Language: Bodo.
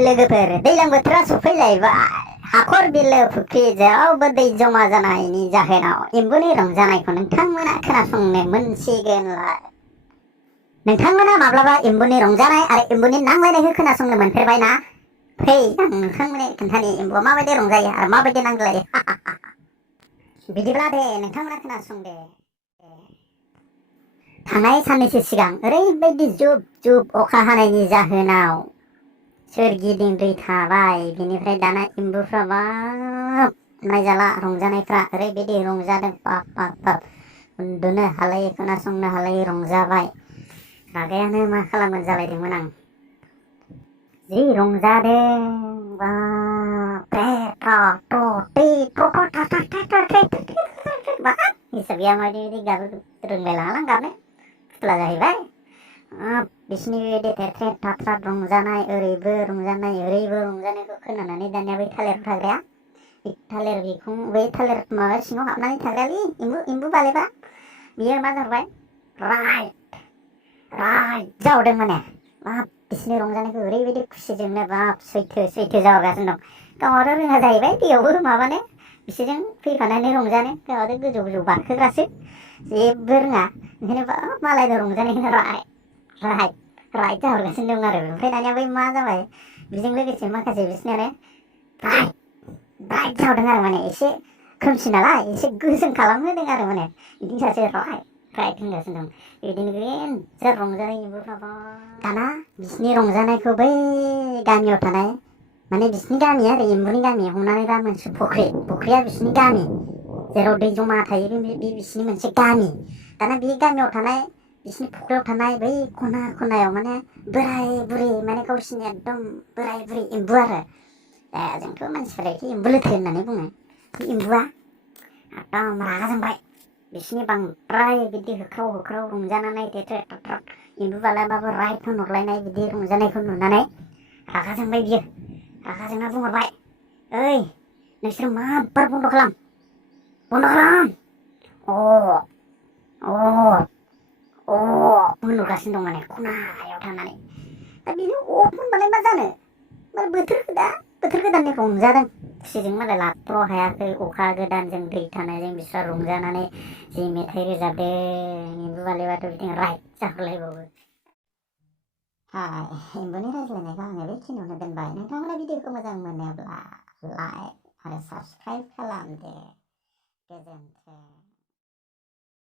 लोगोफोर दैज्लां बोथोरा सफैलायबाय हाखर बिलो फुख्रि जेरावबो दै जमा जानायनि जाहोनाव एम्बुनि रंजानायखौ नोंथांमोना खोनासंनो मोनसिगोनलाय। नोंथांमोना माब्लाबा एम्बुनि रंजानाय आरो एम्बुनि नांलायनायखौ खोनासंनो मोनफेरबाय ना? फै आं नोंथांमोननि खोन्थानि एम्बुआ माबायदि रंजायो आरो माबायदि नांलायो। बिदिब्ला दे नोंथांमोना खोनासंदे। थांनाय साननैसो सिगां ओरैबायदि जुब जुब अखा हानायनि जाहोनाव सोरगिदिं दै थाबाय। बिनिफ्राय दाना एम्बुफ्रा बाब नायजाला रंजानायफ्रा ओरैबायदि रंजादों बाब बाब बाब उन्दुनो हालायै खोनासंनो हालायै रंजाबाय। रागायानो मा खालामगोन जालायदोंमोन आं। जि रंजादों हिसाबिया माबायदि गाबो रोंलायलाङालां गाबनो फुथुला जाहैबाय। बिसिनि बेबायदि थेरथ्रेद थाथ्राद रंजानाय ओरैबो रंजानाय ओरैबो रंजानायखौ खोनानानै दानिया बै थालिर थाग्राया थालिर बिखुं बै थालिर माबा सिङाव हाबनानै थाग्रायालै एम्बु बालेबा बियो मा जाबाय राइट जाहरदों माने बाब बिसिनि रंजानायखौ ओरैबायदि खुसिजोंनो बाब सैथो जाहरगासिनो दं। गावहाथ' रोङा जाहैबाय दैयावबो माबानो बिसोरजों फैफानानै रंजानो गावहाथ' गोजौ बारखोग्रासो जेबो रोङा ओंखायनो बाब मालायनि रंजानायखौनो राइट जाहरगासिनो दं आरो। ओमफ्राय दानिया बै मा जाबाय बेजों लोगोसे माखासे बिसिनियानो राइट जाहरदों आरो माने एसे खोमसि नालाय एसे गोजों खालामहोदों आरो माने बिदिनो सासे राइट होनगासिनो दं। बिदिनो गोजों रंजानाय एम्बुफ्राबा दाना बिसिनि रंजानायखौ बै गामियाव थानाय माने बिसिनि गामि आरो एम्बुनि गामि हमनानै दा मोनसे फुख्रिया बिसिनि गामि जेराव दै जमा थायो बे बिसिनि मोनसे गामि। दाना बे गामियाव थानाय बिसिनि फुख्रियाव थानाय बै खनायाव माने बोराय बुरै माने गावसिनि एकदम बोराय बुरै एम्बु आरो जोंथ' मानसिफोरा एसे एम्बु लोथो होननानै बुङो। बे एम्बुआ एकदम रागा जोंबाय बिसिनि बांद्राय बिदि होख्राव रंजानानै थेथ्रेद थाथ्राद एम्बु बालाबाबो राइट होनहरलायनाय बिदि रंजानायखौ नुनानै रागा जोंबाय बियो। रागा जोंना बुंहरबाय ओइ नोंसोर माबार बन्द' खालाम होनहरगासिनो दं माने खनायाव थानानै। दा बेनो होनबालाय मा जानो बोथोर गोदाननि रंजादों खुसिजों मालाय लाथ्र' हायाखै अखा गोदानजों दै थानायजों बिस्रा रंजानानै जि मेथाइ रोजाबदों एम्बु बालेबाथ' बिदिनो राइट जाहरलायबावो। एम्बुनि रायज्लायनायखौ आङो बेखिनियावनो दोनबाय। नोंथांमोना भिडिअखौ मोजां मोनोब्ला लाइक आरो साबस्क्राइब खालामदो। गोजोन्थों।